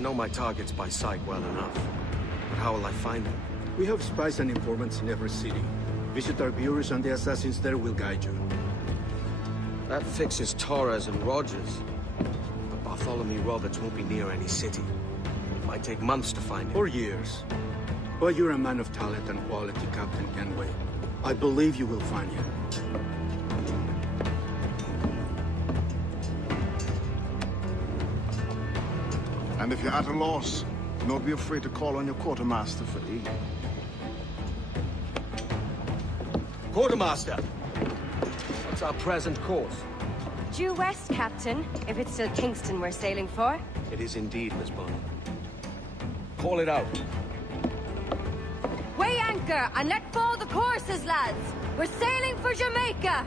know my targets by sight well enough. But how will I find them? We have spies and informants in every city. Visit our bureaus and the assassins there will guide you. That fixes Torres and Rogers. But Bartholomew Roberts won't be near any city. It might take months to find him. Or years. But you're a man of talent and quality, Captain Kenway. I believe you will find him. And if you're at a loss, do not be afraid to call on your quartermaster for aid. Quartermaster! What's our present course? Due west, Captain, if it's still Kingston we're sailing for. It is indeed, Miss Bonnet. Call it out. Weigh anchor and let fall the courses, lads! We're sailing for Jamaica!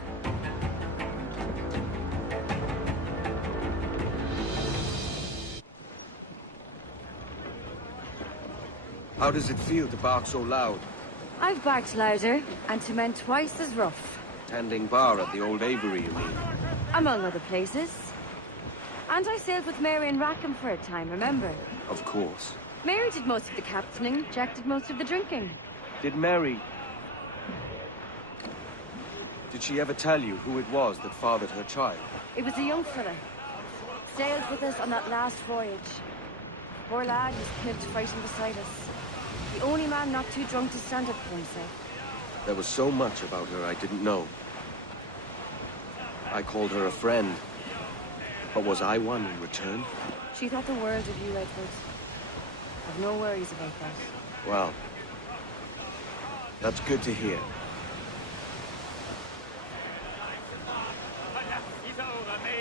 How does it feel to bark so loud? I've barked louder, and to men twice as rough. Tending bar at the old Avery, you mean? Among other places. And I sailed with Mary and Rackham for a time, remember? Of course. Mary did most of the captaining, Jack did most of the drinking. Did Mary... Did she ever tell you who it was that fathered her child? It was a young fella. Sailed with us on that last voyage. Poor lad was killed fighting beside us. The only man not too drunk to stand up for himself. There was so much about her I didn't know. I called her a friend. But was I one in return? She thought the world of you, Edward. I've no worries about that. Well, that's good to hear.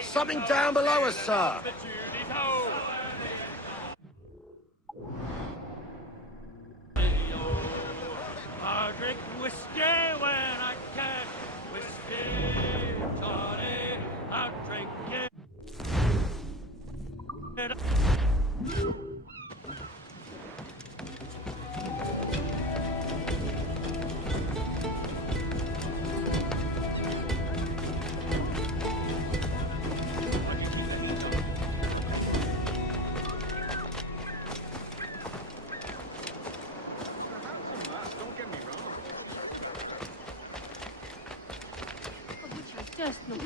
Something down below us, sir! I drink whiskey when I can. Whiskey, Johnny, I drink it. Just look.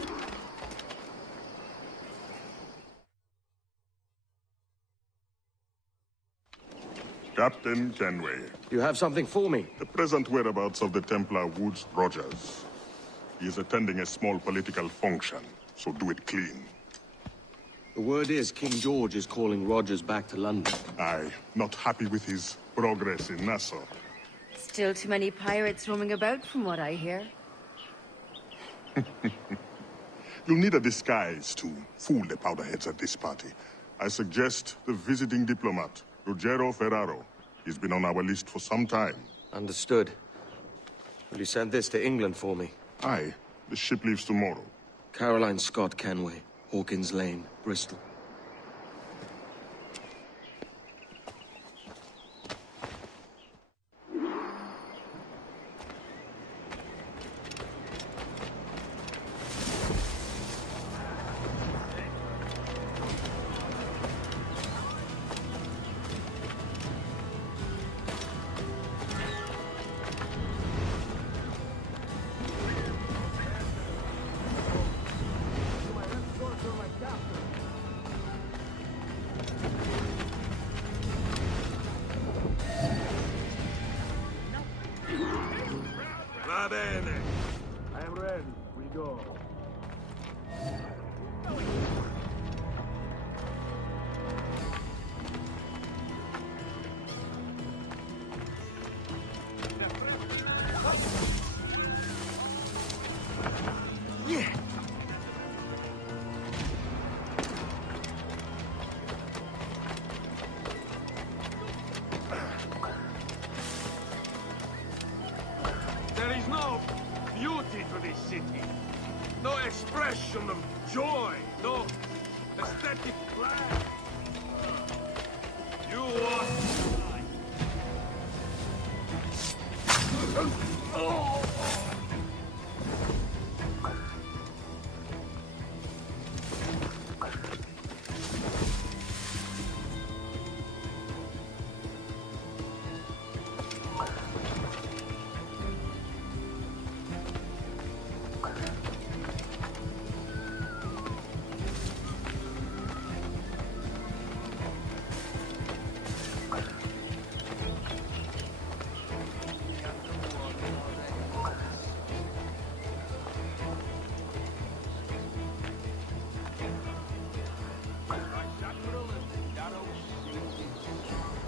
Captain Kenway, You have something for me? the present whereabouts of the Templar Woods Rogers. He is attending a small political function, so do it clean. The word is King George is calling Rogers back to London. Aye, not happy with his progress in Nassau. Still too many pirates roaming about, from what I hear. You'll need a disguise to fool the powderheads at this party. I suggest the visiting diplomat, Ruggiero Ferraro. He's been on our list for some time. Understood. Will you send this to England for me? Aye, the ship leaves tomorrow. Caroline Scott Kenway, Hawkins Lane, Bristol. Va bene. I am ready. We go. Yeah! There is no beauty to this city. No expression of joy. No aesthetic plan. You are... Oh!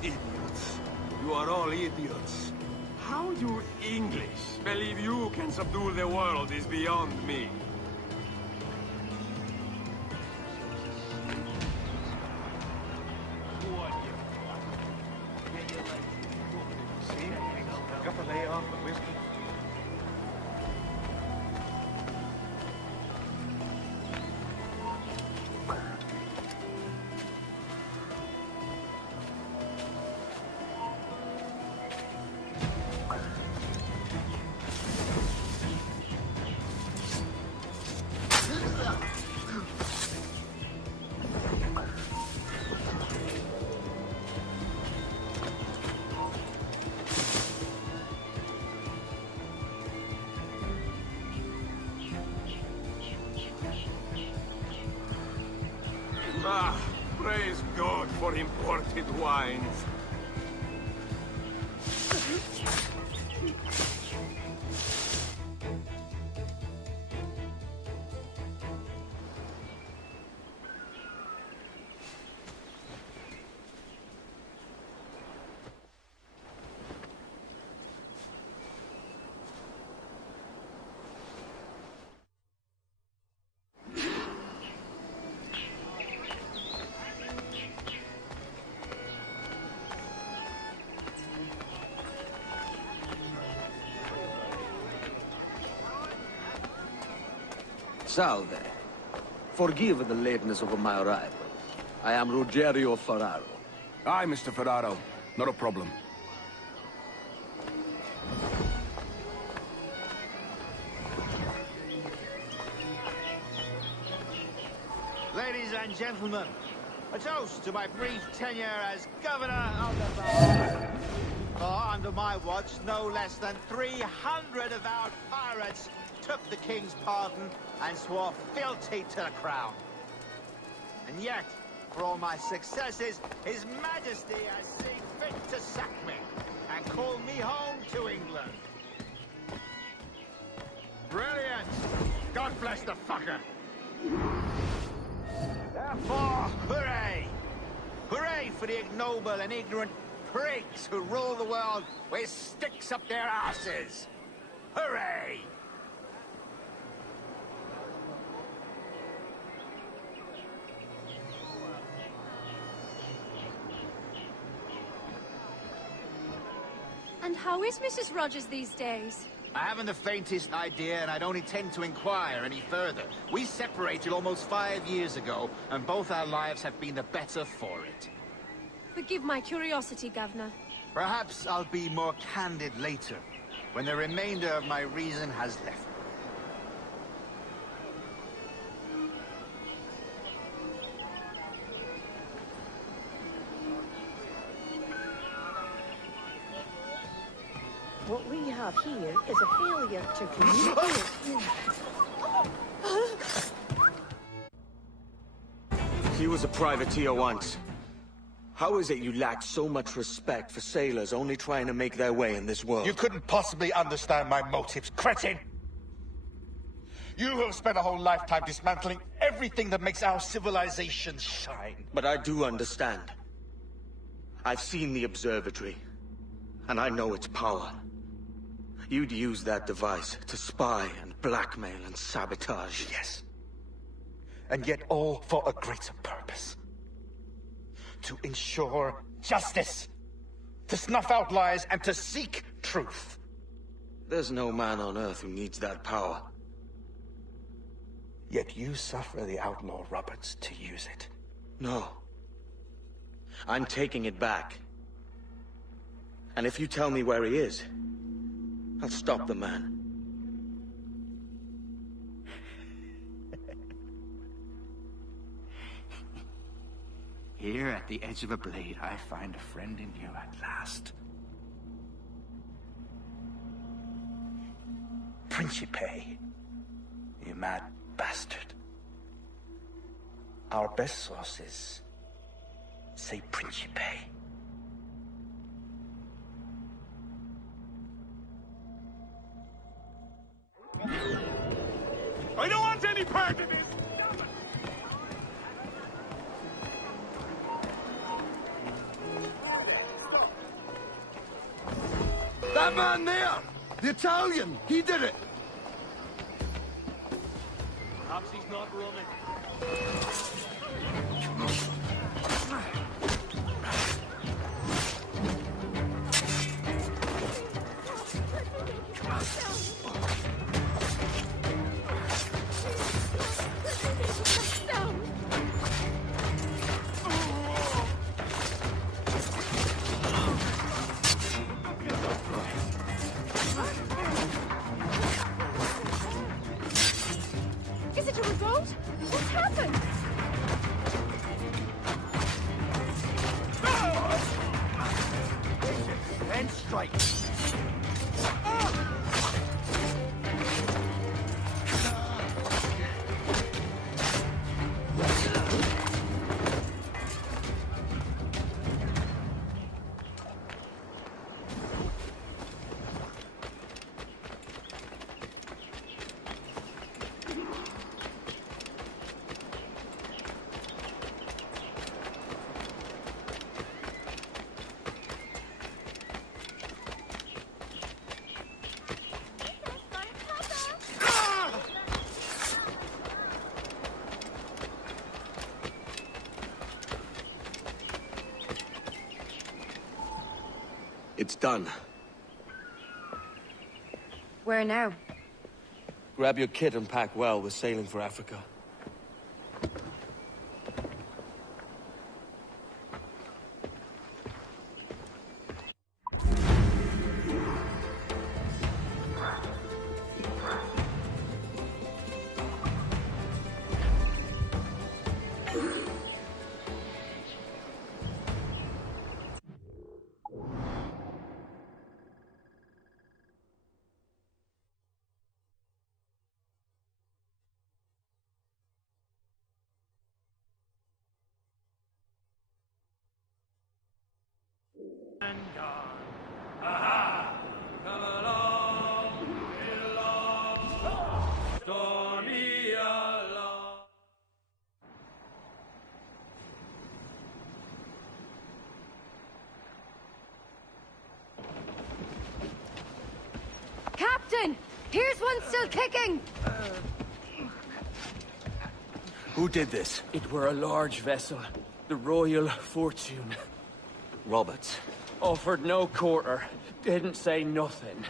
Idiots. You are all idiots. How you English believe you can subdue the world is beyond me. Ah, praise God for imported wines. Salve. Forgive the lateness of my arrival. I am Ruggiero Ferraro. Aye, Mr. Ferraro. Not a problem. Ladies and gentlemen, a toast to my brief tenure as Governor of the Bar. For under my watch, no less than 300 avowed pirates took the King's pardon and swore fealty to the Crown. And yet, for all my successes, His Majesty has seen fit to sack me and call me home to England. Brilliant! God bless the fucker! Therefore, hooray! Hooray for the ignoble and ignorant prigs who rule the world with sticks up their asses! Hooray! And how is Mrs. Rogers these days? I haven't the faintest idea, and I don't intend to inquire any further. We separated almost 5 years ago, and both our lives have been the better for it. Forgive my curiosity, Governor. Perhaps I'll be more candid later, when the remainder of my reason has left me. What we have here is a failure to communicate. He was a privateer once. How is it you lack so much respect for sailors only trying to make their way in this world? You couldn't possibly understand my motives, cretin! You have spent a whole lifetime dismantling everything that makes our civilization shine. But I do understand. I've seen the observatory, and I know its power. You'd use that device to spy and blackmail and sabotage. Yes. And yet all for a greater purpose. To ensure justice. To snuff out lies and to seek truth. There's no man on Earth who needs that power. Yet you suffer the outlaw Roberts to use it. No. I'm taking it back. And if you tell me where he is, I'll stop the man. Here at the edge of a blade, I find a friend in you at last. Principe, you mad bastard. Our best sources say Principe. I don't want any part of this! That man there! The Italian! He did it! Perhaps he's not running. Is it a revolt? What happened? And strike! It's done. Where now? Grab your kit and pack well. We're sailing for Africa. And gone. Aha! Come along, along, stormy along. Captain! Here's one still kicking! Who did this? It were a large vessel, the Royal Fortune. Roberts. Offered no quarter, didn't say nothing.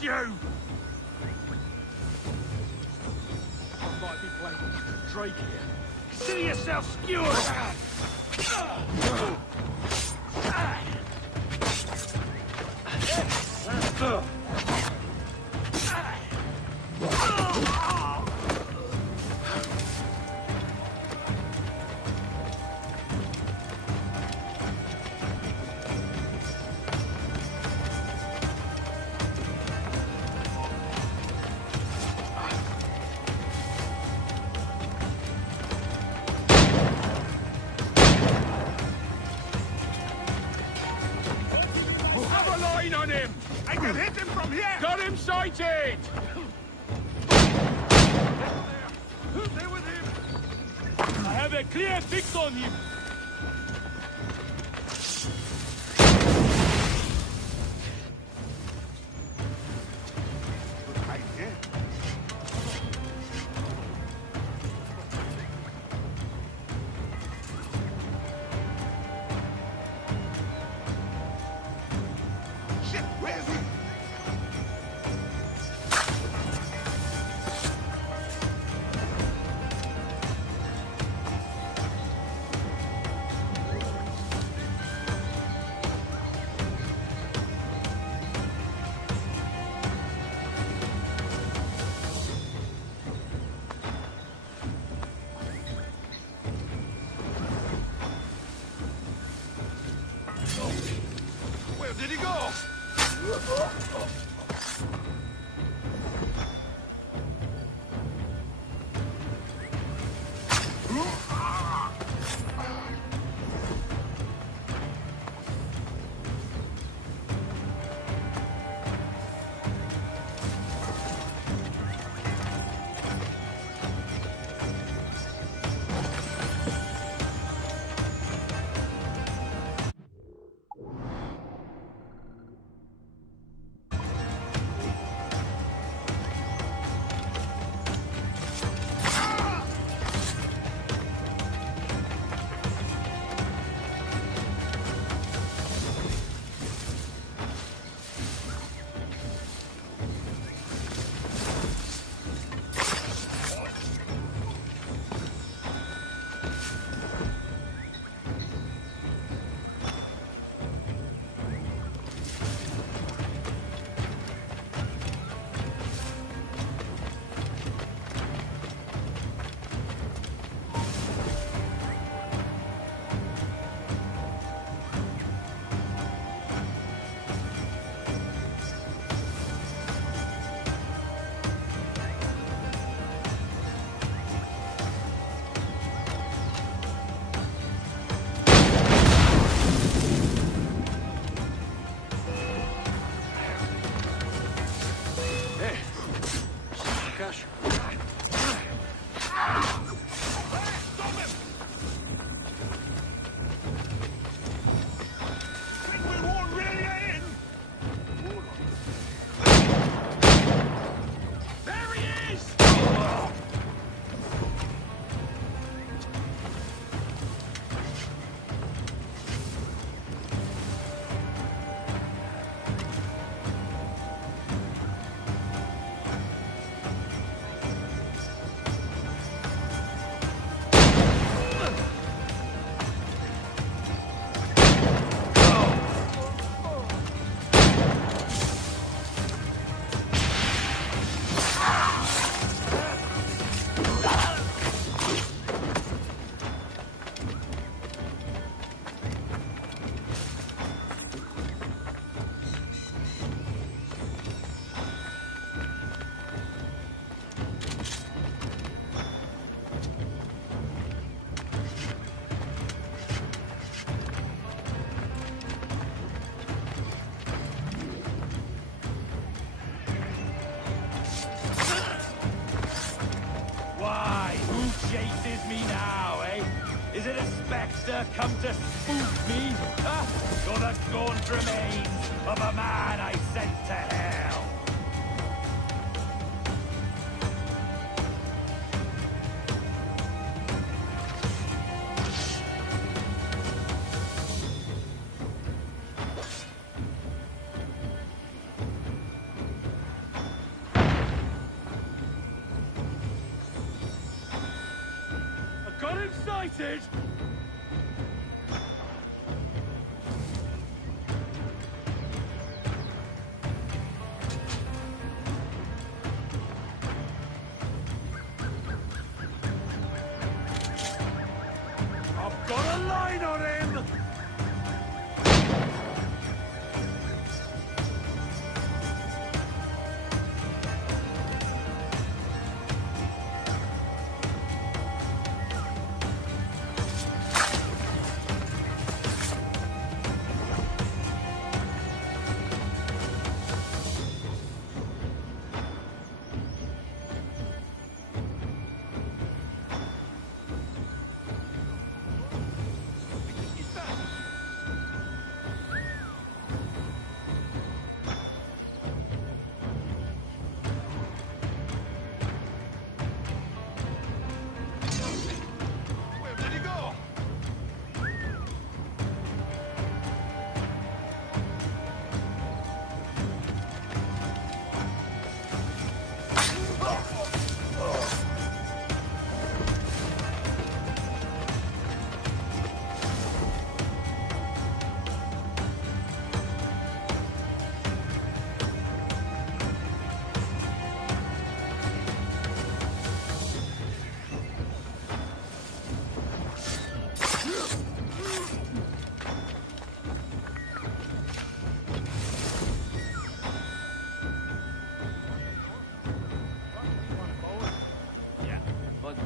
Curse you! I might be playing Drake here. Consider yourself skewered! Have a line on him! I can hit him from here! Got him sighted! Stay with him! I have a clear fix on him! Shit, where is he? Where did he go? Cash. There he is! Chases me now, eh? Is it a spectre come to spook me? Huh? Or the gaunt remains of a man I sent to hell? excited? I've got a line on him!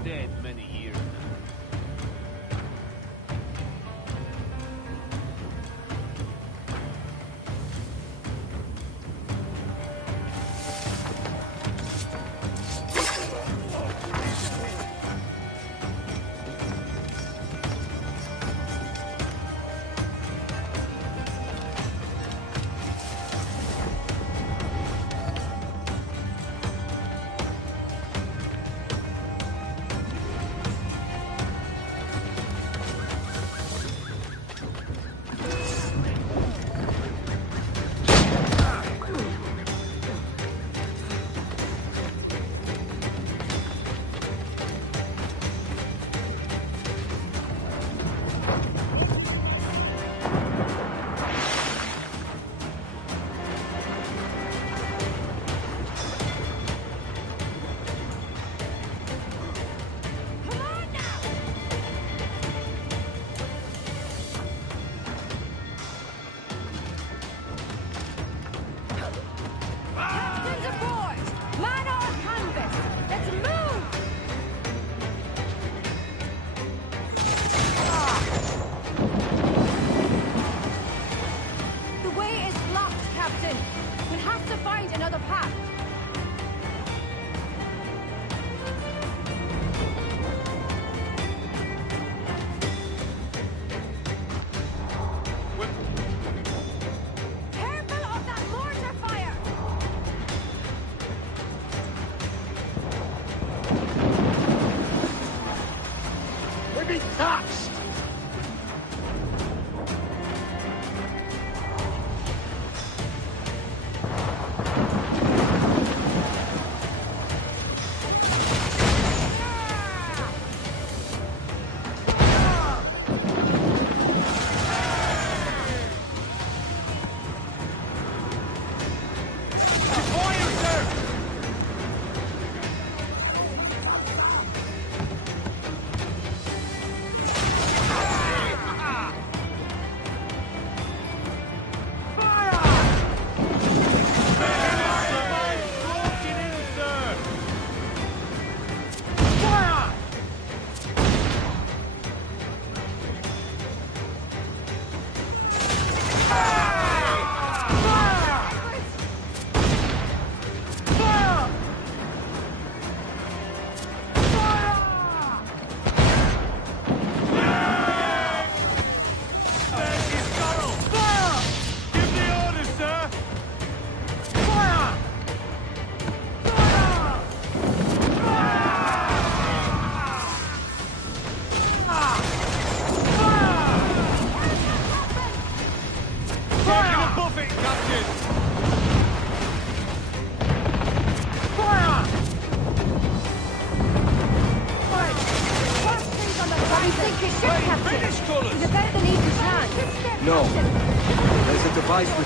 Dead many years now.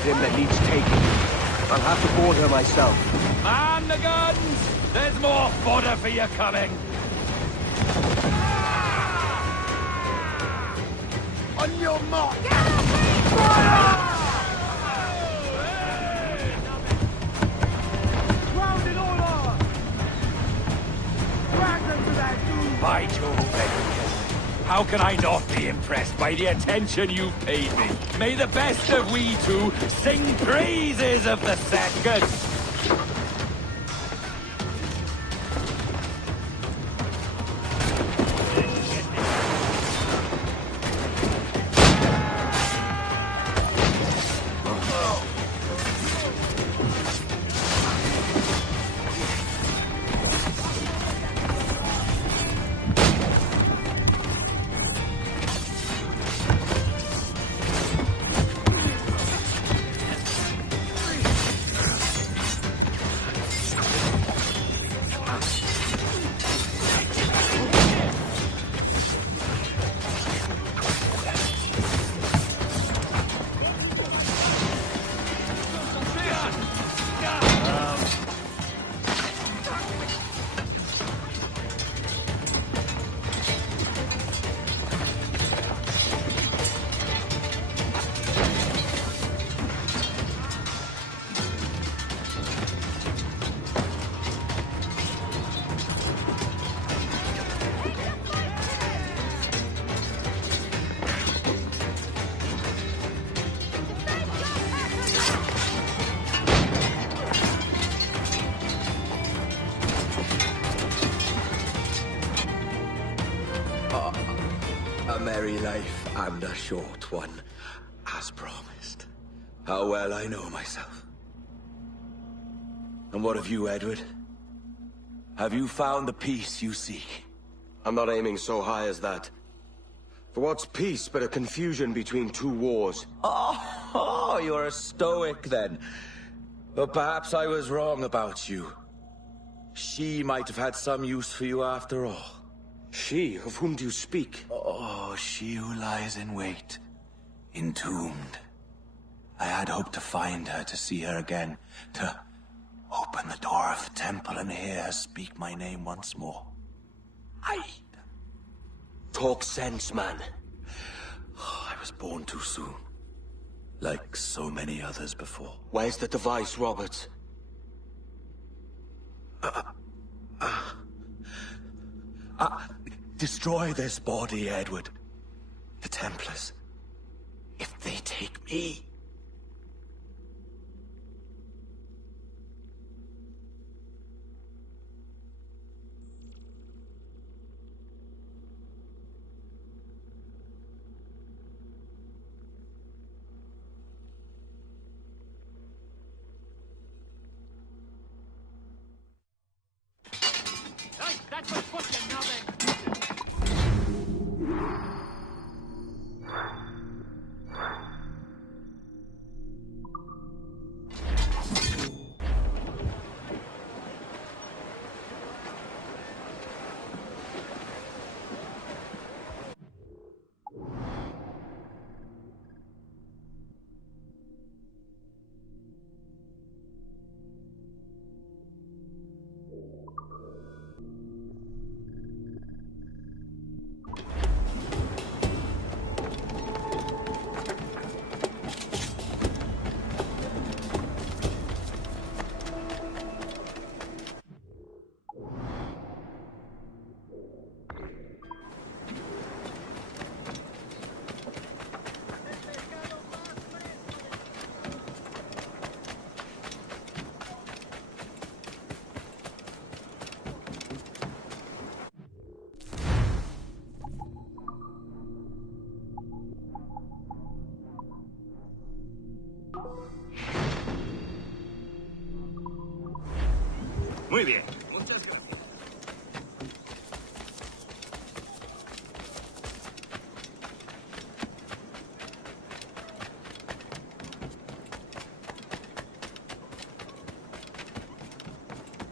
him that needs taking. I'll have to board her myself. Man the guns! There's more fodder for you coming! On your mark! Ground in order! Drag them to that dude! By Jove, Edward. How can I not be impressed by the attention you paid me? May the best of we two sing praises of the second! A merry life and a short one, as promised. How well I know myself. And what of you, Edward? Have you found the peace you seek? I'm not aiming so high as that. For what's peace but a confusion between two wars? Oh, you're a stoic then. But perhaps I was wrong about you. She might have had some use for you after all. She? Of whom do you speak? Oh, she who lies in wait, entombed. I had hoped to find her, to see her again, to open the door of the temple and hear her speak my name once more. Talk sense, man. Oh, I was born too soon. Like so many others before. Where's the device, Robert? Destroy this body, Edward. The Templars. If they take me... That's what fucking nothing! Muy bien. Muchas gracias.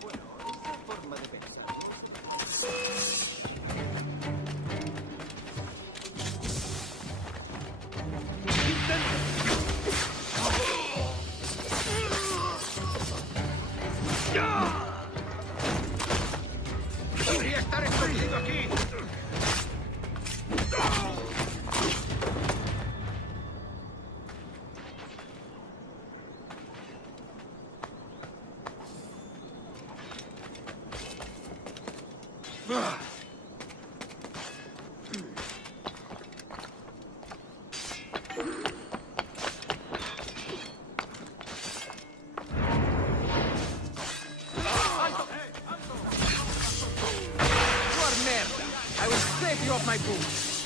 Bueno, esa forma de pensar. Podría estar escondido aquí. I will save you of my boots.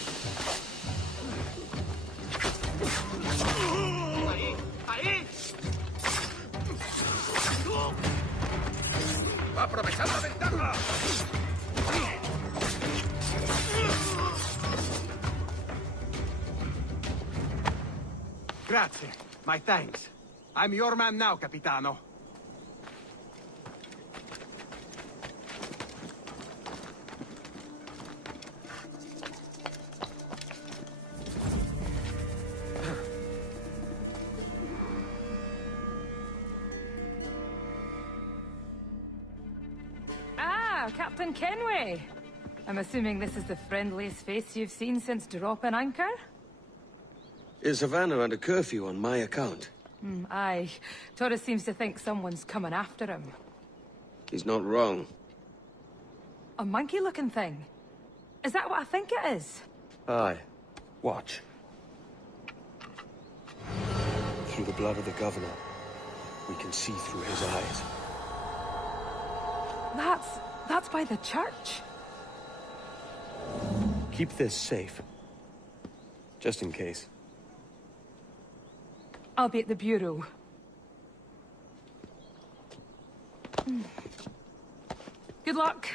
¡Ahí! ¡Aprovechad la ventaja! Grazie. My thanks. I'm your man now, Capitano. Captain Kenway. I'm assuming this is the friendliest face you've seen since dropping anchor? Is Havana under curfew on my account? Aye. Torres seems to think someone's coming after him. He's not wrong. A monkey-looking thing? Is that what I think it is? Aye. Watch. Through the blood of the governor, we can see through his eyes. That's by the church. Keep this safe. Just in case. I'll be at the bureau. Good luck.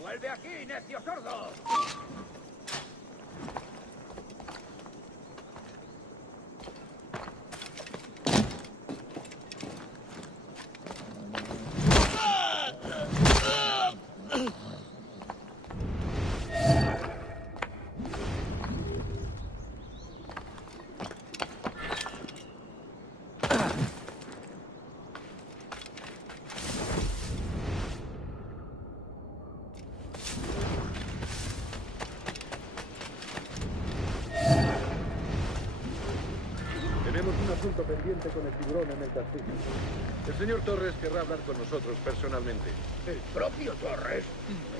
¡Vuelve aquí, necio sordo! Tenemos un asunto pendiente con el tiburón en el castillo. El señor Torres querrá hablar con nosotros personalmente. ¿El propio Torres?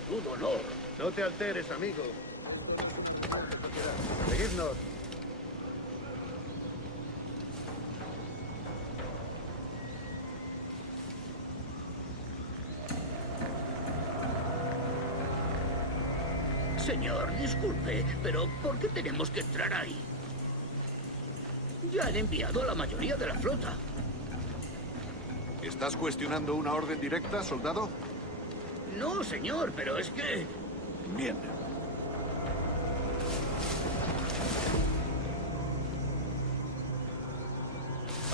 Menudo honor. No te alteres, amigo. Seguidnos. Señor, disculpe, pero ¿por qué tenemos que entrar ahí? Ya han enviado a la mayoría de la flota. ¿Estás cuestionando una orden directa, soldado? No, señor, pero es que... Bien.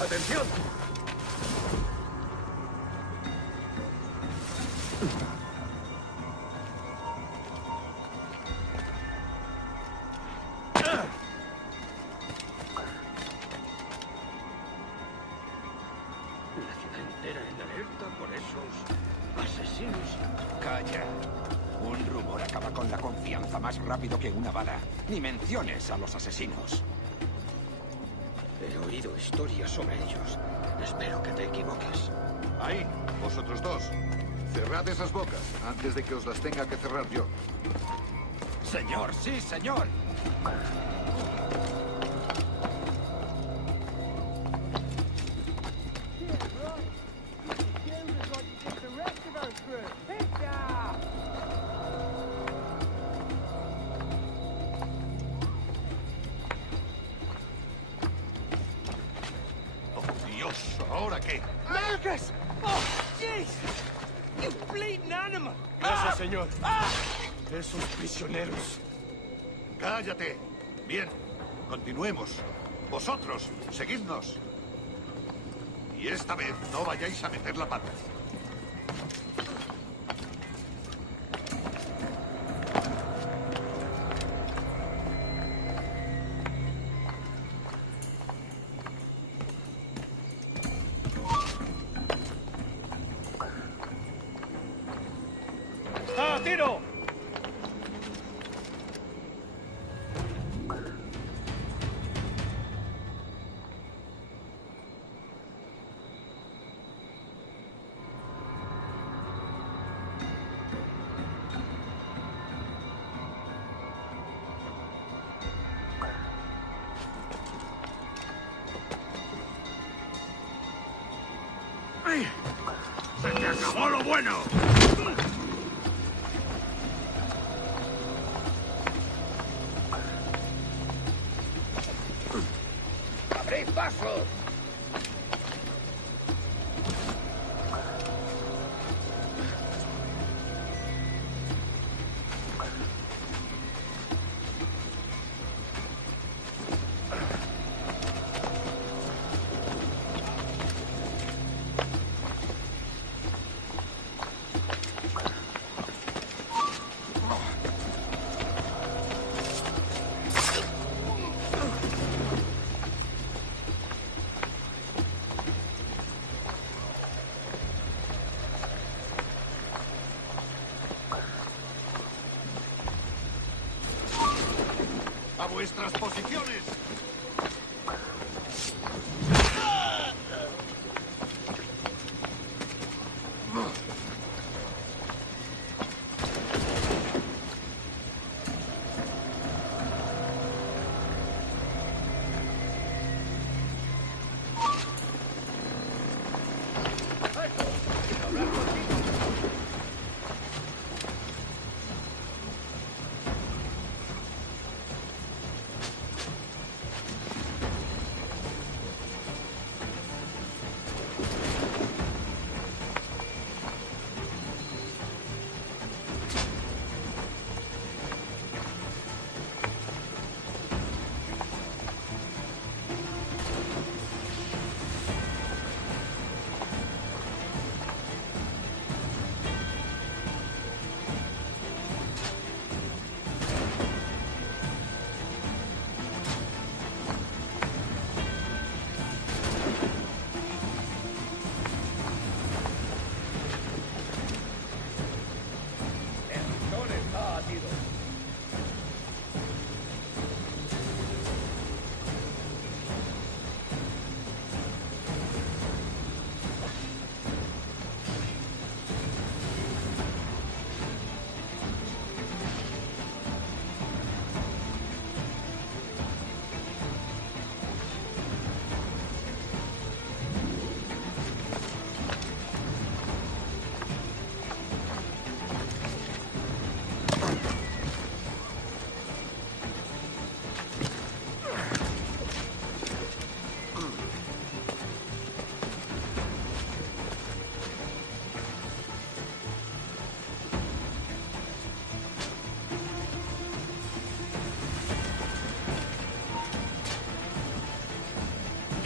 ¡Atención! Calla. Un rumor acaba con la confianza más rápido que una bala. Ni menciones a los asesinos. He oído historias sobre ellos. Espero que te equivoques. Ahí, vosotros dos. Cerrad esas bocas antes de que os las tenga que cerrar yo. Señor, sí, señor. qué? Marcus! Oh, jeez! You bleeding animal! Gracias, señor. Esos prisioneros. ¡Cállate! Bien, continuemos. Vosotros, seguidnos. Y esta vez no vayáis a meter la pata. ¡Ah, tiro! ¡Se te acabó lo bueno! ¡Abrid paso! ¡A vuestras posiciones!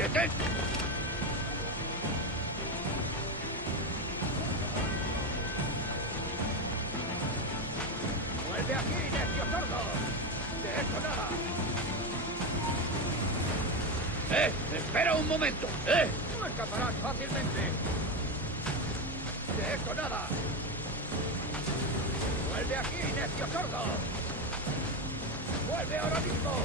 ¡Detén! ¡Vuelve aquí, necio sordo! ¡De eso nada! ¡Espera un momento! ¡No escaparás fácilmente! ¡De eso nada! ¡Vuelve aquí, necio sordo! ¡Vuelve ahora mismo!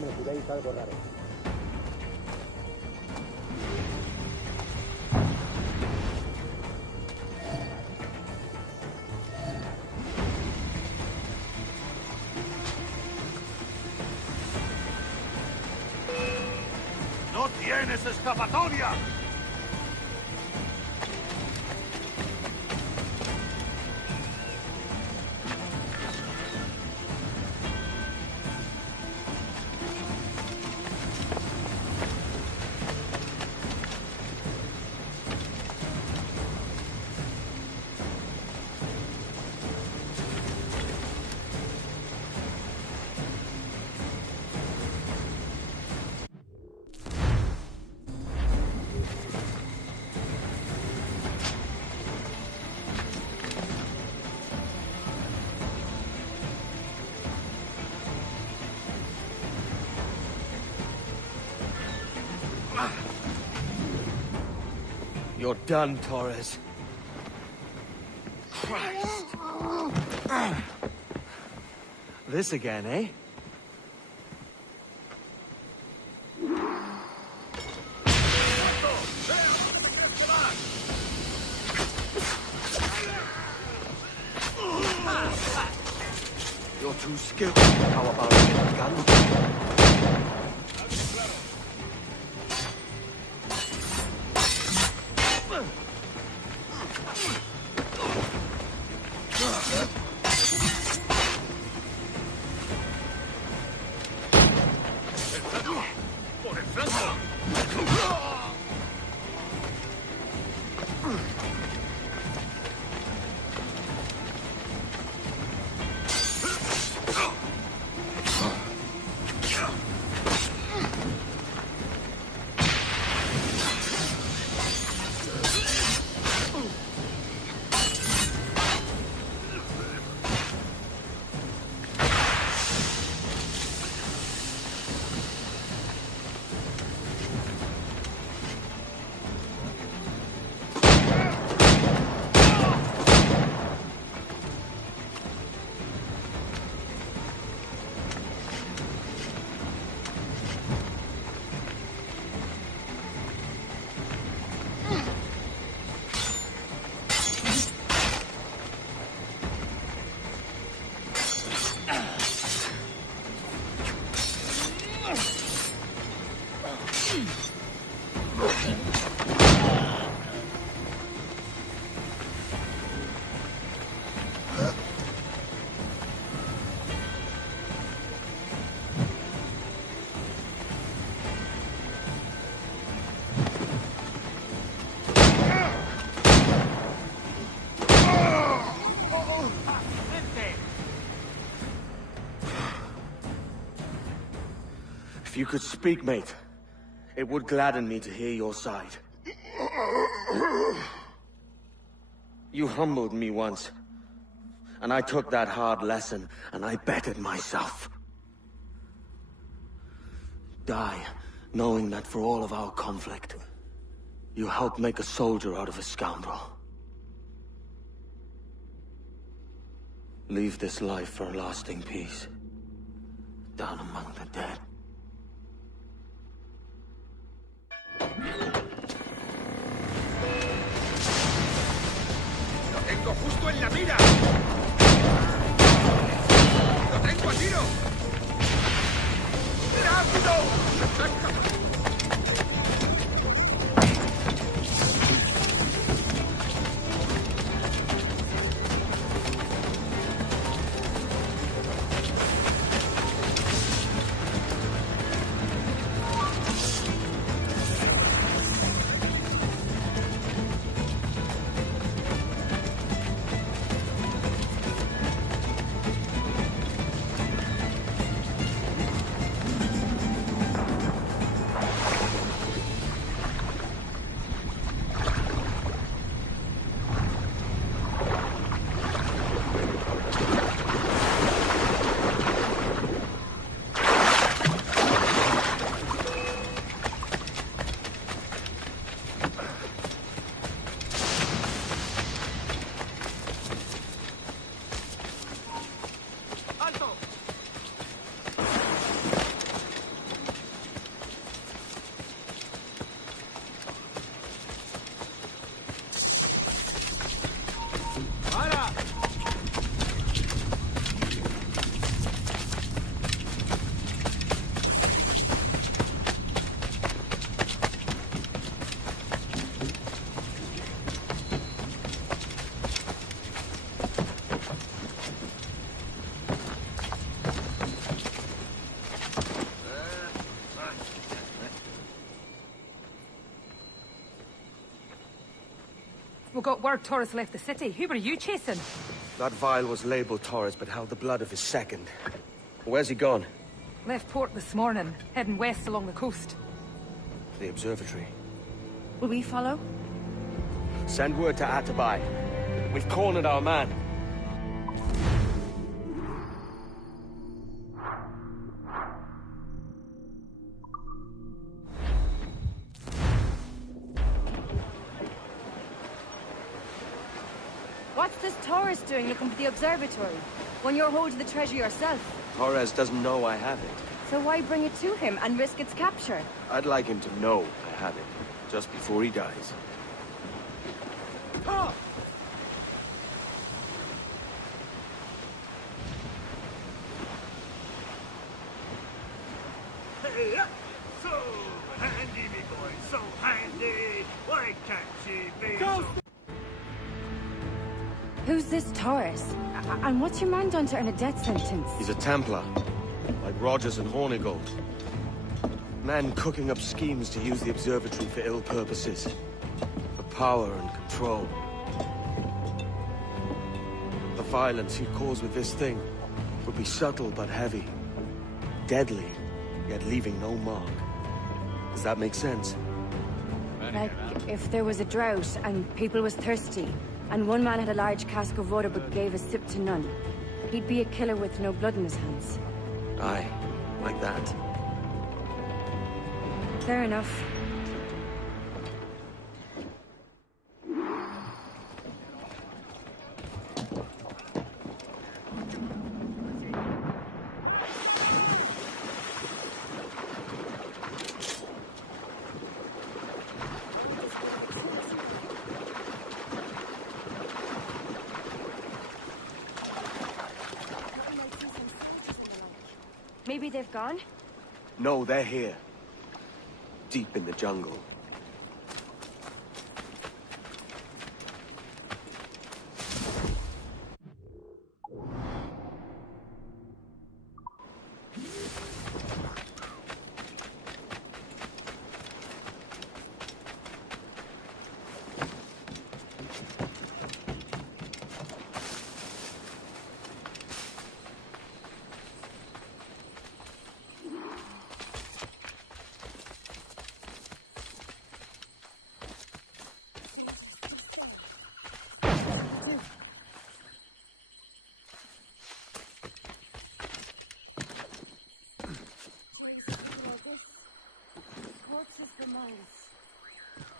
avisarme si veis algo raro. ¡No tienes escapatoria! You're done, Torres. Christ. This again, eh? You're too skilled. How about a gun? ¡Por el flanco! If you could speak, mate, it would gladden me to hear your side. You humbled me once, and I took that hard lesson, and I bettered myself. Die, knowing that for all of our conflict, you helped make a soldier out of a scoundrel. Leave this life for a lasting peace, down among the dead. ¡Lo tengo justo en la mira! ¡Lo tengo a tiro! ¡Rápido! We got word Torres left the city. Who were you chasing? That vial was labeled Torres, but held the blood of his second. Where's he gone? Left port this morning, heading west along the coast. The observatory. Will we follow? Send word to Atabai. We've cornered our man. What's this Torres doing looking for the observatory? When you're holding the treasure yourself? Torres doesn't know I have it. So why bring it to him and risk its capture? I'd like him to know I have it, just before he dies. Ah! Hey, so handy, me boy, so handy. Why can't she be so... Who's this Torres? And what's your man done to earn a death sentence? He's a Templar, like Rogers and Hornigold. Men cooking up schemes to use the observatory for ill purposes. For power and control. The violence he'd cause with this thing would be subtle but heavy. Deadly, yet leaving no mark. Does that make sense? Like, if there was a drought and people was thirsty, and one man had a large cask of water but gave a sip to none, he'd be a killer with no blood in his hands. Aye, like that. Fair enough. Maybe they've gone? No, they're here. Deep in the jungle.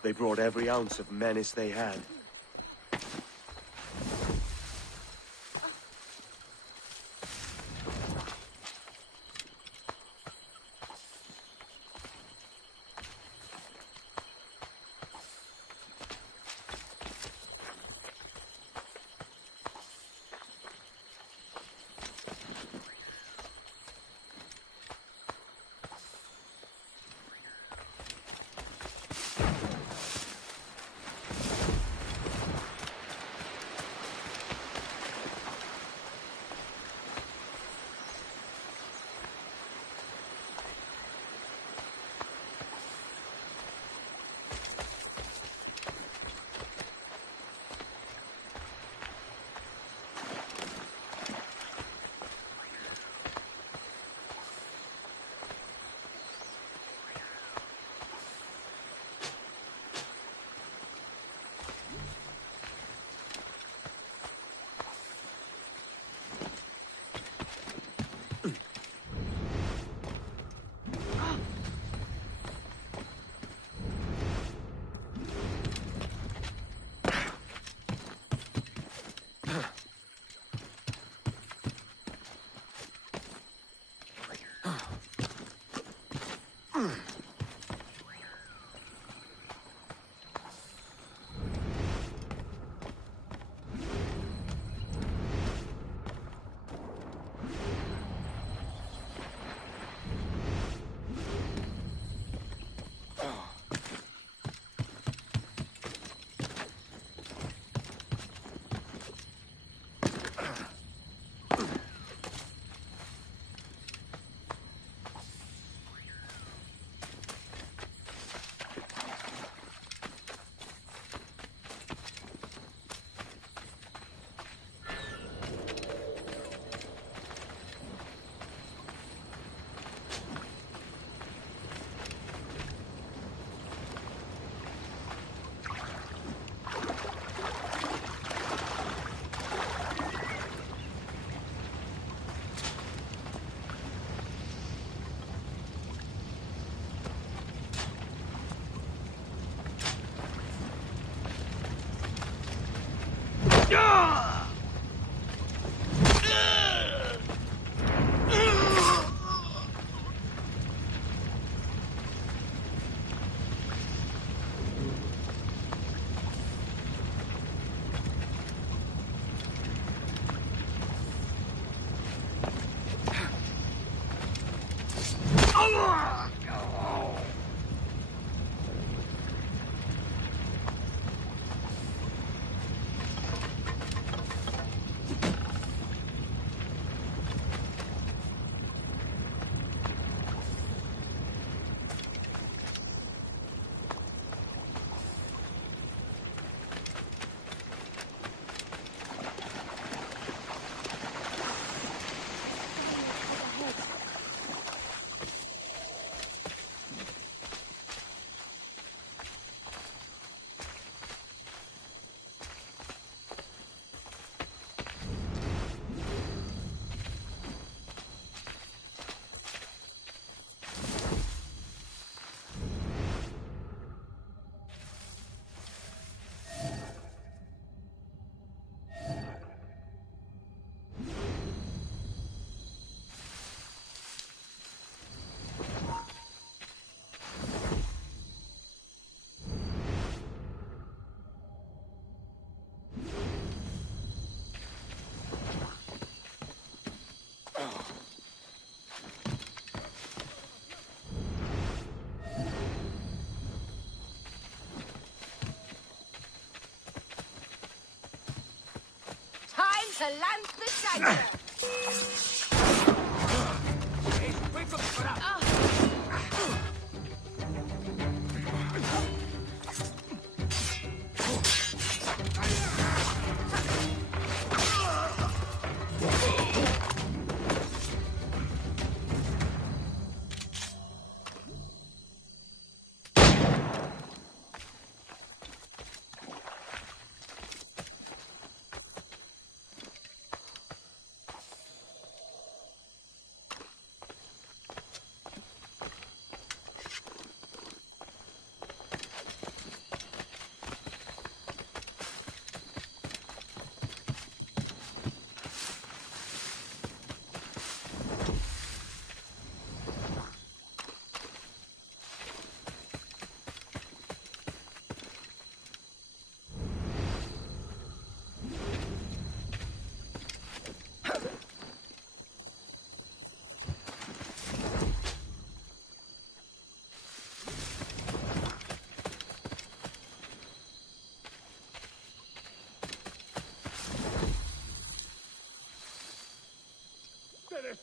They brought every ounce of menace they had. to lance the dagger!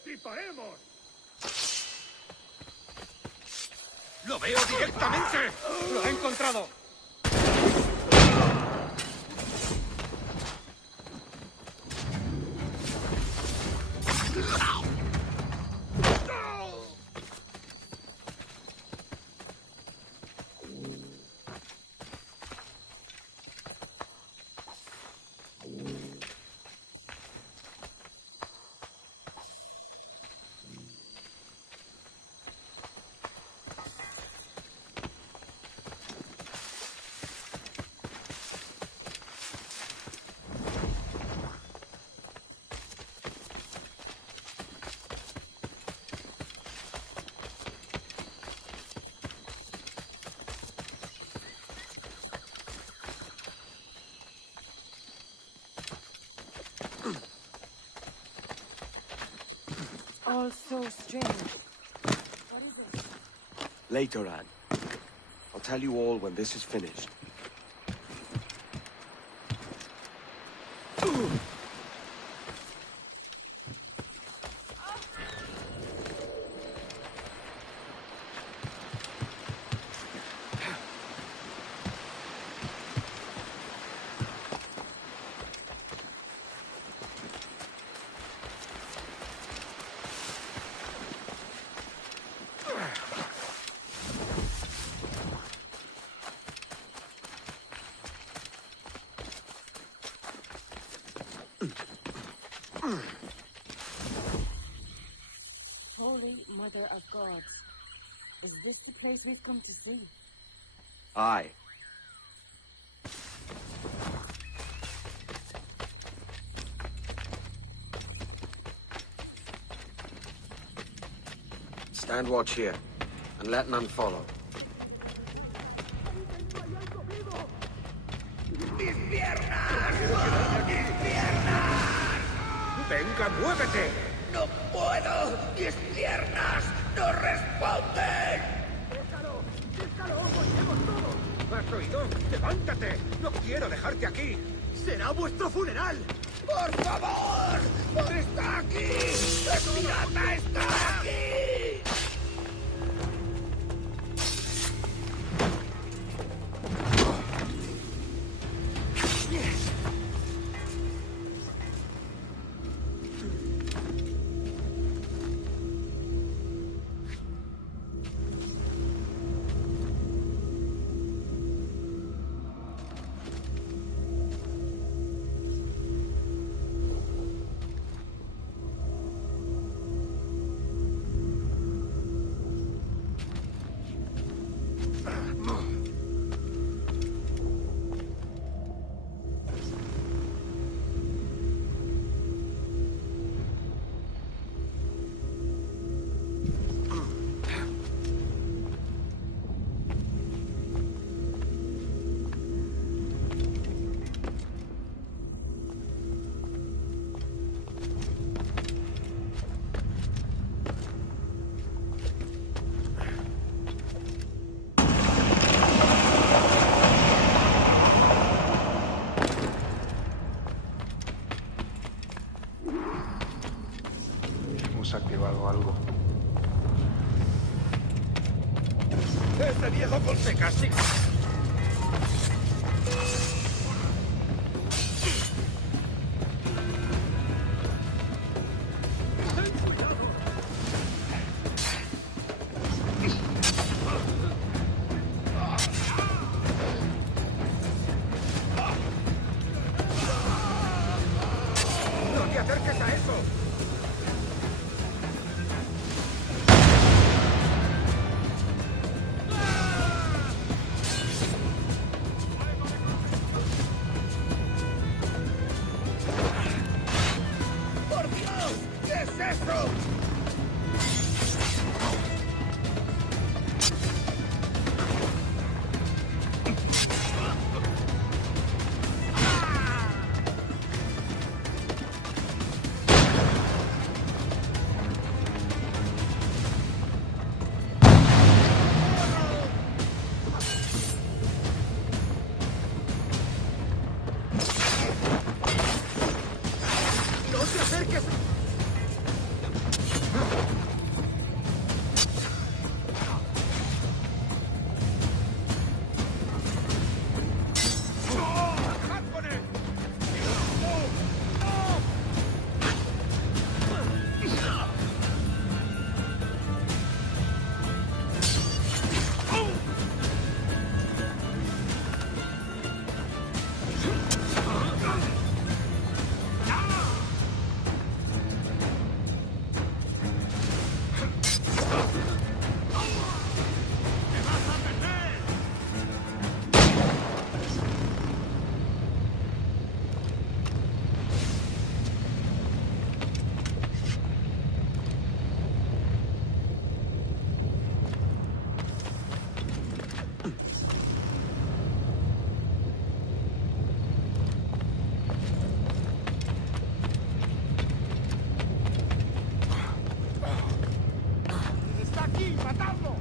¡Disparemos! ¡Lo veo directamente! ¡Lo he encontrado! All so strange. What is it? Later, Anne. I'll tell you all when this is finished. Holy Mother of Gods. Is this the place we've come to see? Aye. Stand watch here, and let none follow. ¡Mis piernas! ¡Mis piernas! ¡Venga, muévete! ¡No puedo! ¡Mis piernas no responden! ¡Déjalo! ¡Déjalo! ¡Volvemos todos! ¿Has oído? ¡Levántate! ¡No quiero dejarte aquí! ¡Será vuestro funeral! ¡Por favor! ¡Por está aquí! ¡El pirata está aquí! o algo. ¡Este viejo con secas, sí! ¡No te acerques a eso! ¡Por Dios! ¿Qué es eso? ¡No te acerques! ¡Acabad con él! ¡Está aquí! ¡Matadlo!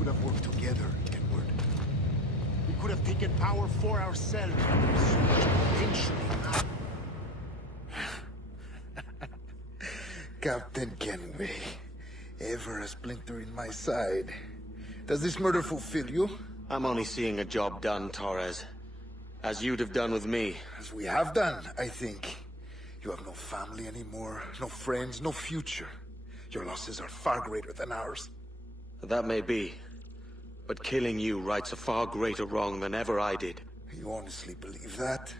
We could have worked together, Edward. We could have taken power for ourselves. Eventually. Captain Kenway, ever a splinter in my side. Does this murder fulfill you? I'm only seeing a job done, Torres. As you'd have done with me. As we have done, I think. You have no family anymore, no friends, no future. Your losses are far greater than ours. That may be. But killing you rights a far greater wrong than ever I did. You honestly believe that?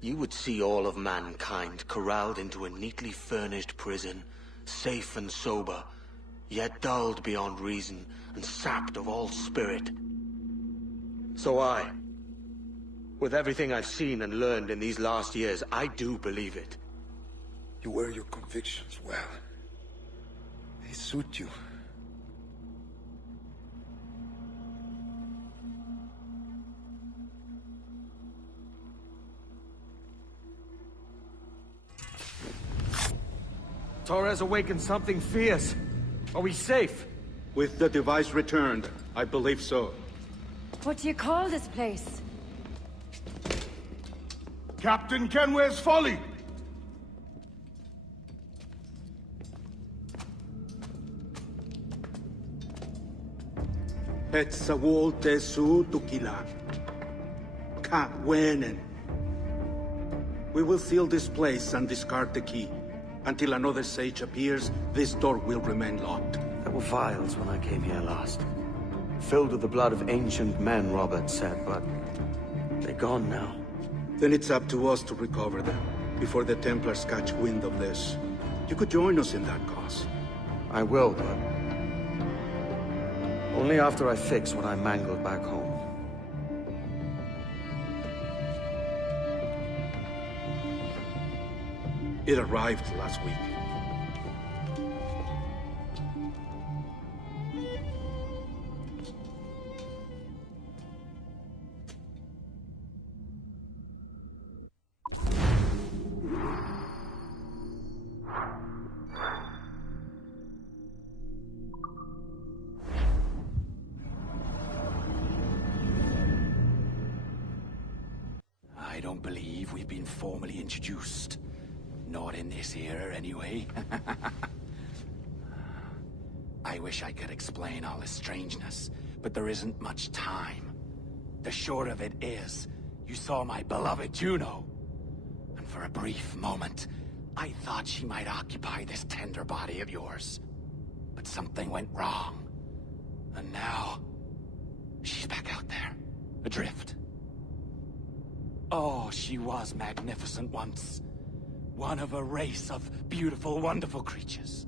You would see all of mankind corralled into a neatly furnished prison, safe and sober, yet dulled beyond reason and sapped of all spirit. So with everything I've seen and learned in these last years, I do believe it. You wear your convictions well. They suit you. Torres awakened something fierce. Are we safe? With the device returned, I believe so. What do you call this place? Captain Kenway's Folly! Hetzawol Tesu Tukila. Ka Wenen. We will seal this place and discard the key. Until another sage appears, this door will remain locked. There were vials when I came here last. Filled with the blood of ancient men, Robert said, but they're gone now. Then it's up to us to recover them, before the Templars catch wind of this. You could join us in that cause. I will, but only after I fix what I mangled back home. It arrived last week. I don't believe we've been formally introduced. Not in this era, anyway. I wish I could explain all this strangeness, but there isn't much time. The short of it is, you saw my beloved Juno. And for a brief moment, I thought she might occupy this tender body of yours. But something went wrong. And now, she's back out there, adrift. Oh, she was magnificent once. One of a race of beautiful, wonderful creatures.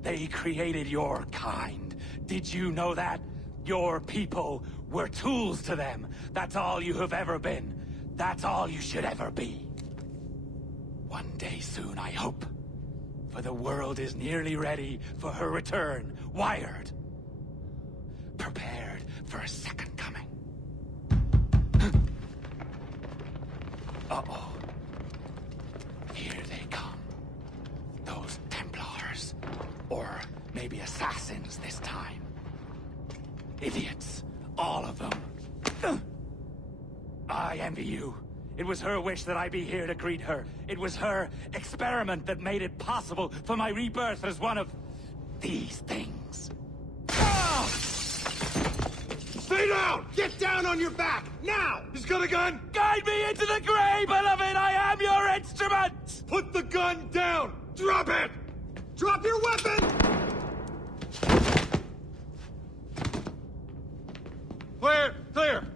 They created your kind. Did you know that? Your people were tools to them. That's all you have ever been. That's all you should ever be. One day soon, I hope. For the world is nearly ready for her return. Wired. Prepared for a second coming. Uh-oh. Here they come. Those Templars. Or maybe assassins this time. Idiots. All of them. I envy you. It was her wish that I be here to greet her. It was her experiment that made it possible for my rebirth as one of these things. Ah! Stay down! Get down on your back! Now! He's got a gun! Guide me into the grave, beloved! I am your instrument! Put the gun down! Drop it! Drop your weapon! Clear! Clear!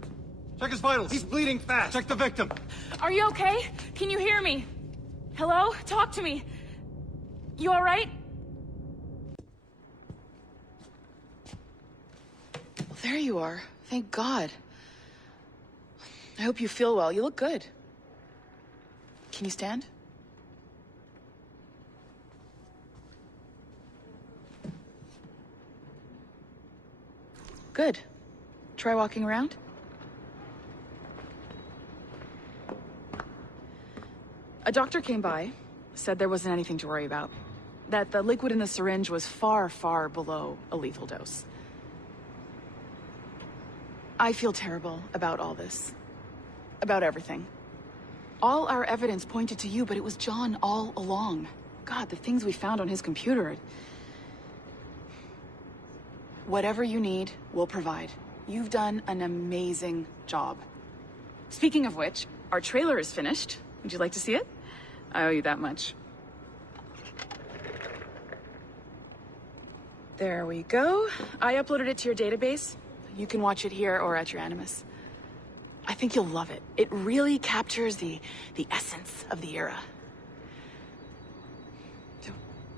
Check his vitals. He's bleeding fast. Check the victim. Are you okay? Can you hear me? Hello? Talk to me. You all right? Well, there you are. Thank God. I hope you feel well. You look good. Can you stand? Good. Try walking around. A doctor came by, said there wasn't anything to worry about. That the liquid in the syringe was far, far below a lethal dose. I feel terrible about all this. About everything. All our evidence pointed to you, but it was John all along. God, the things we found on his computer. Whatever you need, we'll provide. You've done an amazing job. Speaking of which, our trailer is finished. Would you like to see it? I owe you that much. There we go. I uploaded it to your database. You can watch it here or at your Animus. I think you'll love it. It really captures the essence of the era. So,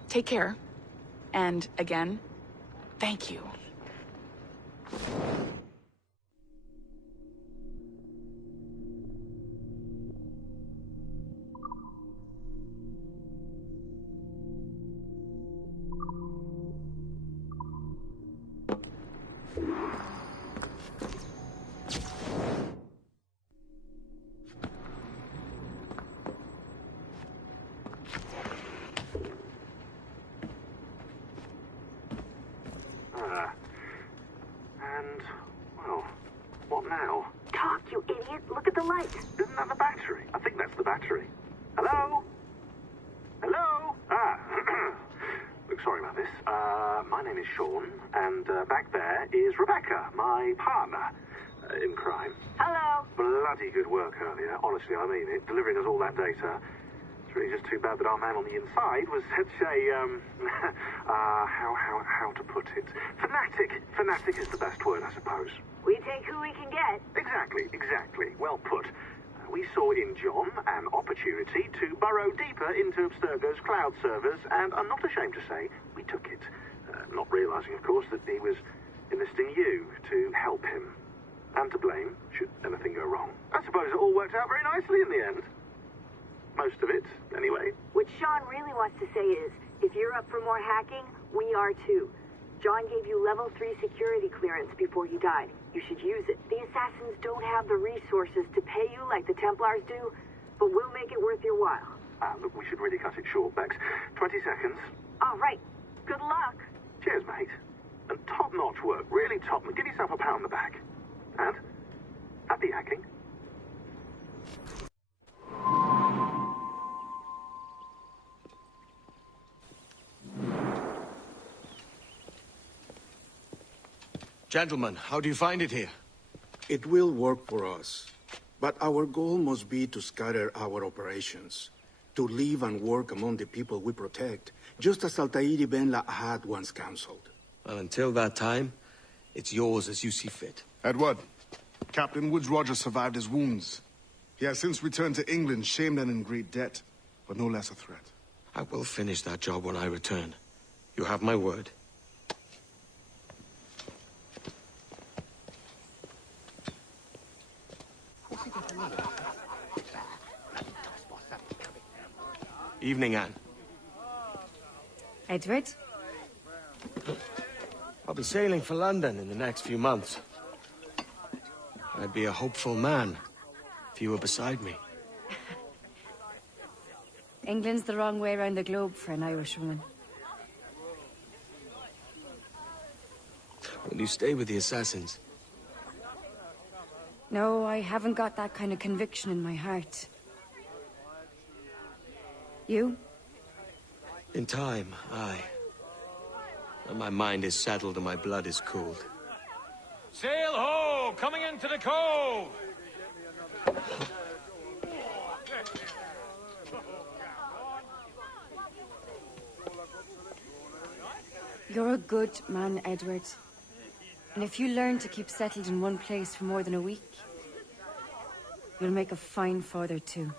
take care. And again, thank you. And, well, what now? Talk, you idiot. Look at the light. Isn't that the battery? I think that's the battery. Hello? Hello? Look, sorry about this. My name is Sean, and back there is Rebecca, my partner in crime. Hello. Bloody good work earlier. Honestly, I mean it. Delivering us all that data. It's really just too bad that our man on the inside was such a, how to put it? Fanatic. Fanatic is the best word, I suppose. We take who we can get. Exactly. Well put. We saw in John an opportunity to burrow deeper into Abstergo's cloud servers, and I'm not ashamed to say we took it. Not realizing, of course, that he was enlisting you to help him. And to blame, should anything go wrong. I suppose it all worked out very nicely in the end. Most of it, anyway. What Sean really wants to say is, if you're up for more hacking, we are too. John gave you level 3 security clearance before he died. You should use it. The assassins don't have the resources to pay you like the Templars do, but we'll make it worth your while. Look, we should really cut it short, Bex. 20 seconds. All right. Good luck. Cheers, mate. And top-notch work. Really top. Give yourself a pat on the back. And happy hacking. Gentlemen, how do you find it here? It will work for us. But our goal must be to scatter our operations. To live and work among the people we protect, just as Altair Ben Lahad once counseled. Well, until that time, it's yours as you see fit. Edward, Captain Woods Rogers survived his wounds. He has since returned to England, shamed and in great debt, but no less a threat. I will finish that job when I return. You have my word. Evening, Anne. Edward? I'll be sailing for London in the next few months. I'd be a hopeful man if you were beside me. England's the wrong way around the globe for an Irishwoman. Will you stay with the assassins? No, I haven't got that kind of conviction in my heart. You? In time, aye. When my mind is settled and my blood is cooled. Sail ho! Coming into the cove! You're a good man, Edward. And if you learn to keep settled in one place for more than a week, you'll make a fine father too.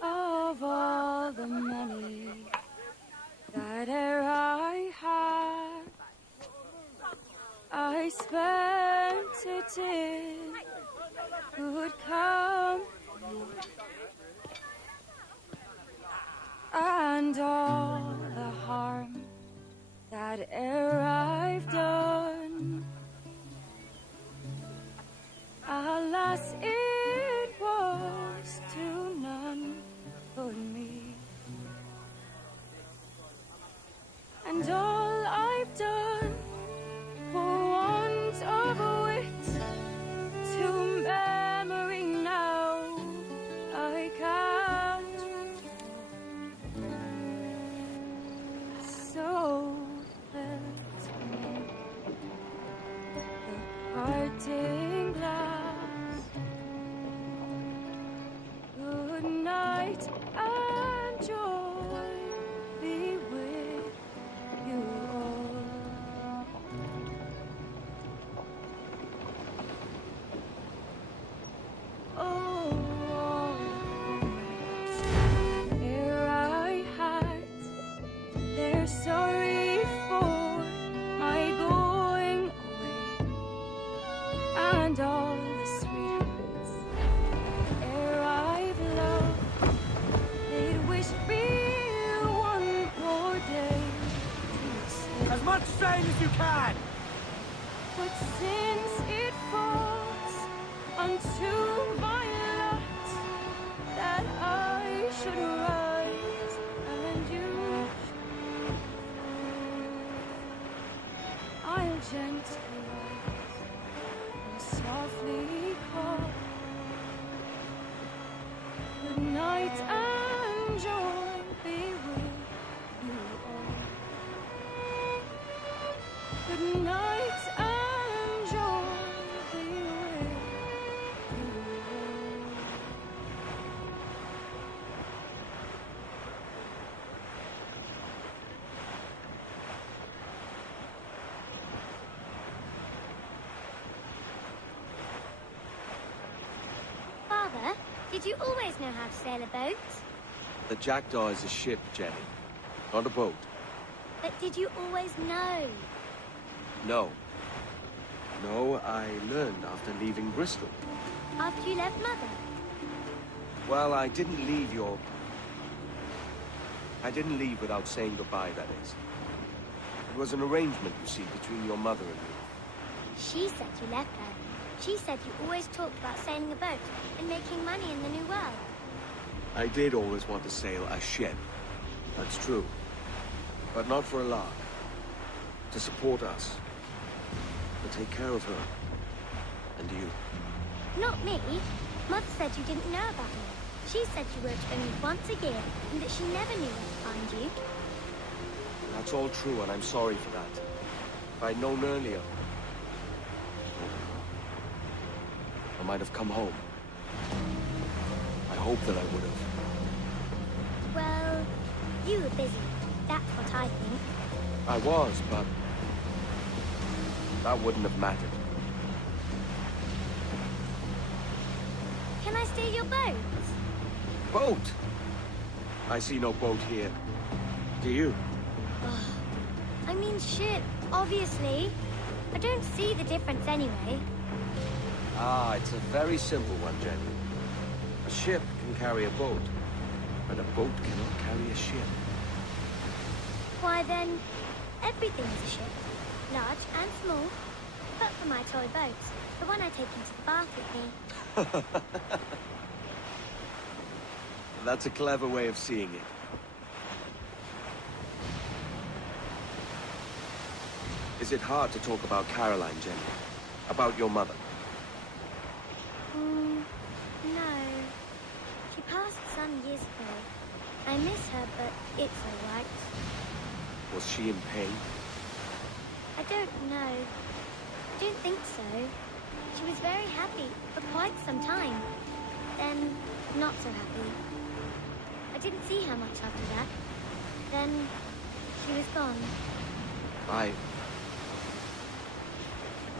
Of all the money that e'er I had, I spent it in good company, and all the harm that e'er I've done, alas, it was to none but me. And all I've done for want of wit, to memory now I can't. So let me the parting glass. Good night and joy be with you all. Oh, ere I had, they're sorry for my going away, and all the sweethearts ere I've loved, they'd wish me one more day to stay. As much sail as you can! But since it falls unto my lot that I Did you always know how to sail a boat? The Jackdaw is a ship, Jenny, not a boat. But did you always know? No. No, I learned after leaving Bristol. After you left Mother? Well, I didn't leave without saying goodbye, that is. It was an arrangement, you see, between your mother and me. She said you left her. She said you always talked about sailing a boat and making money in the New World. I did always want to sail a ship. That's true. But not for a lark. To support us. To take care of her. And you. Not me. Mother said you didn't know about me. She said you worked only once a year and that she never knew where to find you. That's all true, and I'm sorry for that. If I'd known earlier, I might have come home. I hope that I would have. Well, you were busy. That's what I think. I was, but that wouldn't have mattered. Can I steal your boat? Boat? I see no boat here. Do you? I mean ship, obviously. I don't see the difference anyway. Ah, it's a very simple one, Jenny. A ship can carry a boat, but a boat cannot carry a ship. Why then, everything is a ship. Large and small. But for my toy boat, the one I take into the bath with me. That's a clever way of seeing it. Is it hard to talk about Caroline, Jenny? About your mother? No. She passed some years ago. I miss her, but it's all right. Was she in pain? I don't know. I don't think so. She was very happy for quite some time. Then, not so happy. I didn't see her much after that. Then, she was gone.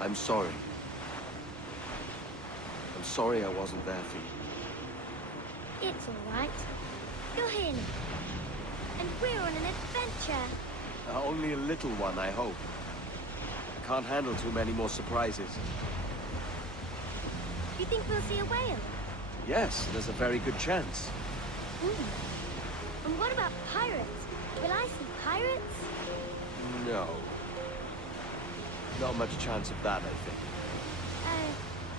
I'm sorry. I'm sorry I wasn't there for you. It's all right. You're here now. And we're on an adventure. Only a little one, I hope. I can't handle too many more surprises. You think we'll see a whale? Yes, there's a very good chance. And what about pirates? Will I see pirates? No. Not much chance of that, I think. Oh,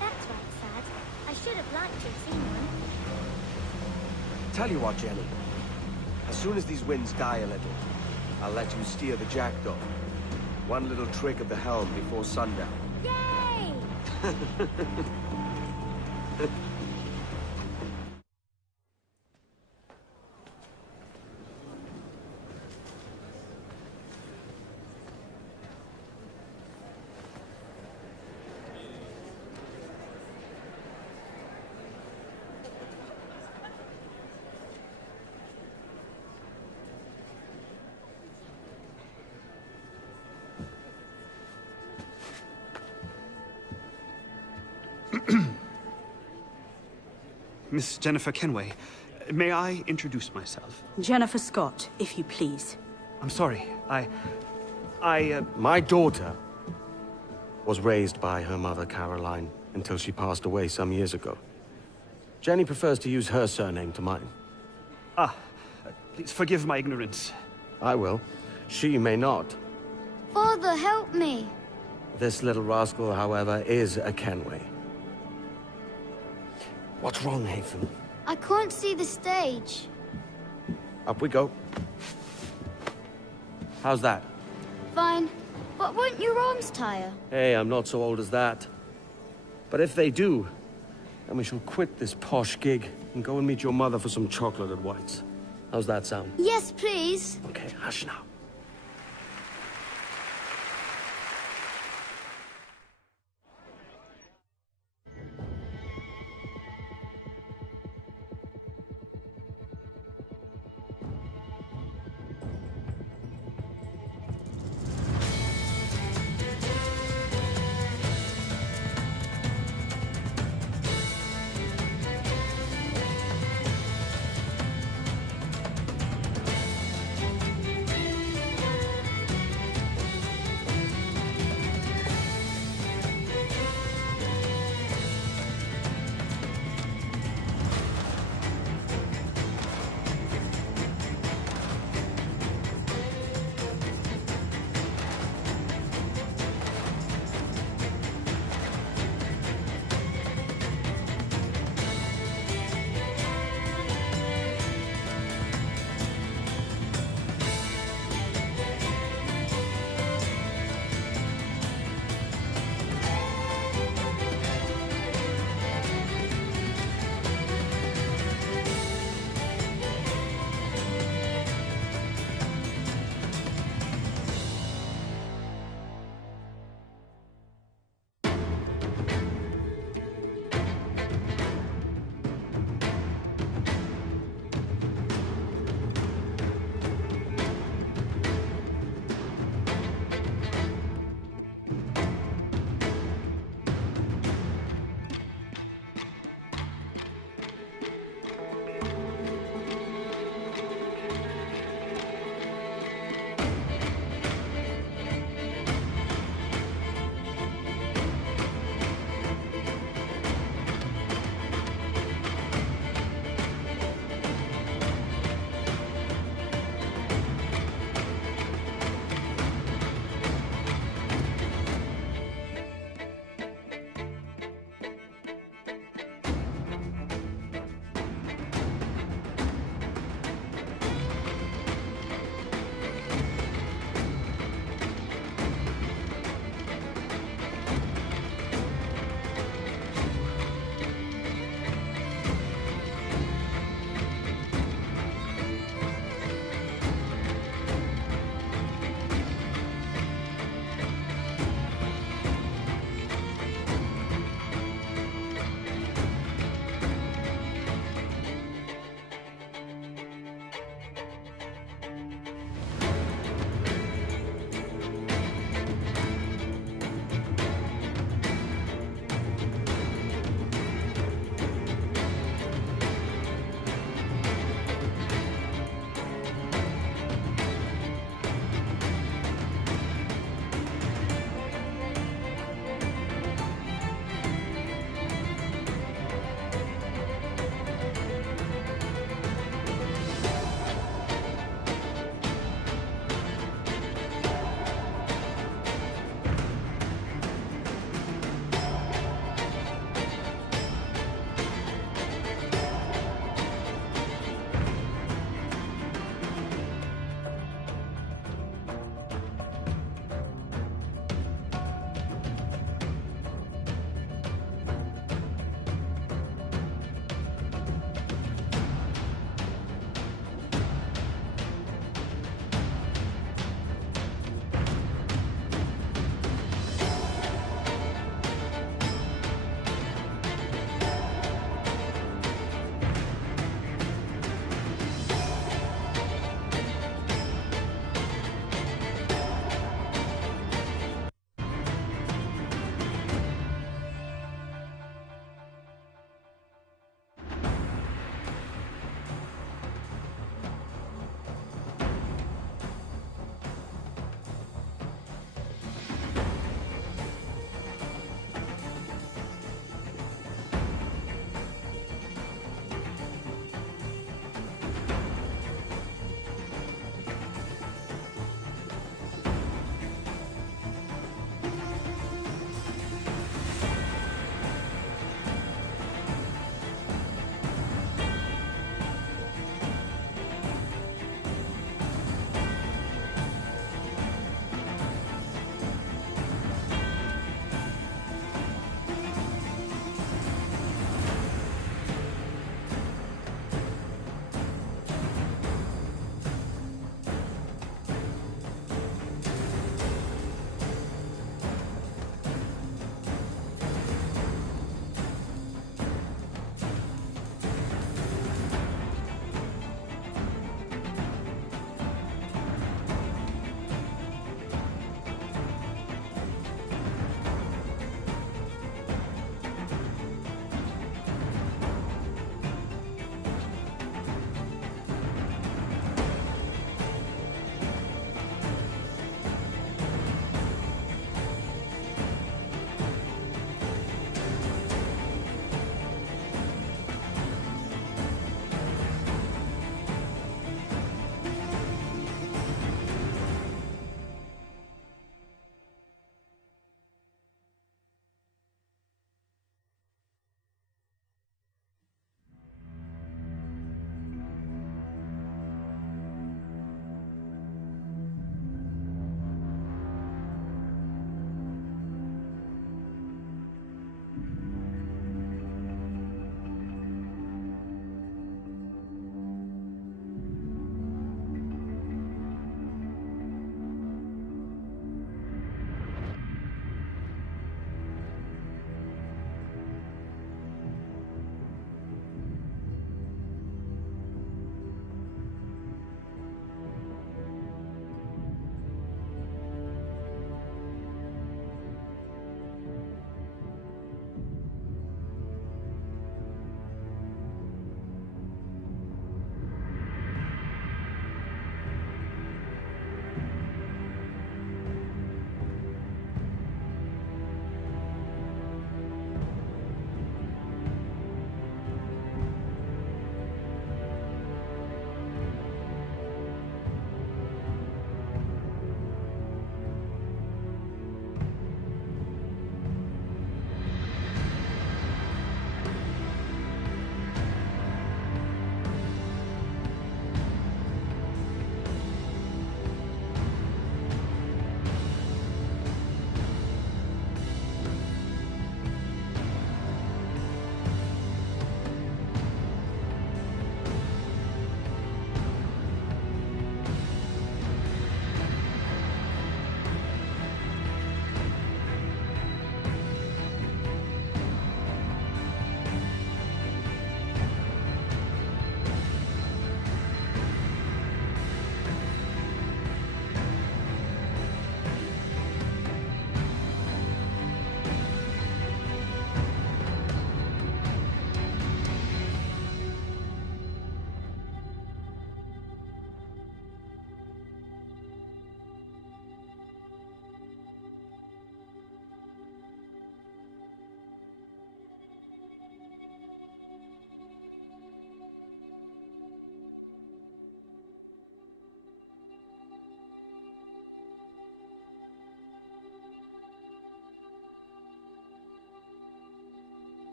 that's right, sad. I should have liked to have seen one. Tell you what, Jenny. As soon as these winds die a little, I'll let you steer the Jackdaw. One little trick of the helm before sundown. Yay! Miss Jennifer Kenway, may I introduce myself? Jennifer Scott, if you please. I'm sorry, My daughter was raised by her mother, Caroline, until she passed away some years ago. Jenny prefers to use her surname to mine. Please forgive my ignorance. I will. She may not. Father, help me. This little rascal, however, is a Kenway. What's wrong, Hafen? I can't see the stage. Up we go. How's that? Fine. But won't your arms tire? Hey, I'm not so old as that. But if they do, then we shall quit this posh gig and go and meet your mother for some chocolate at White's. How's that sound? Yes, please. Okay, hush now.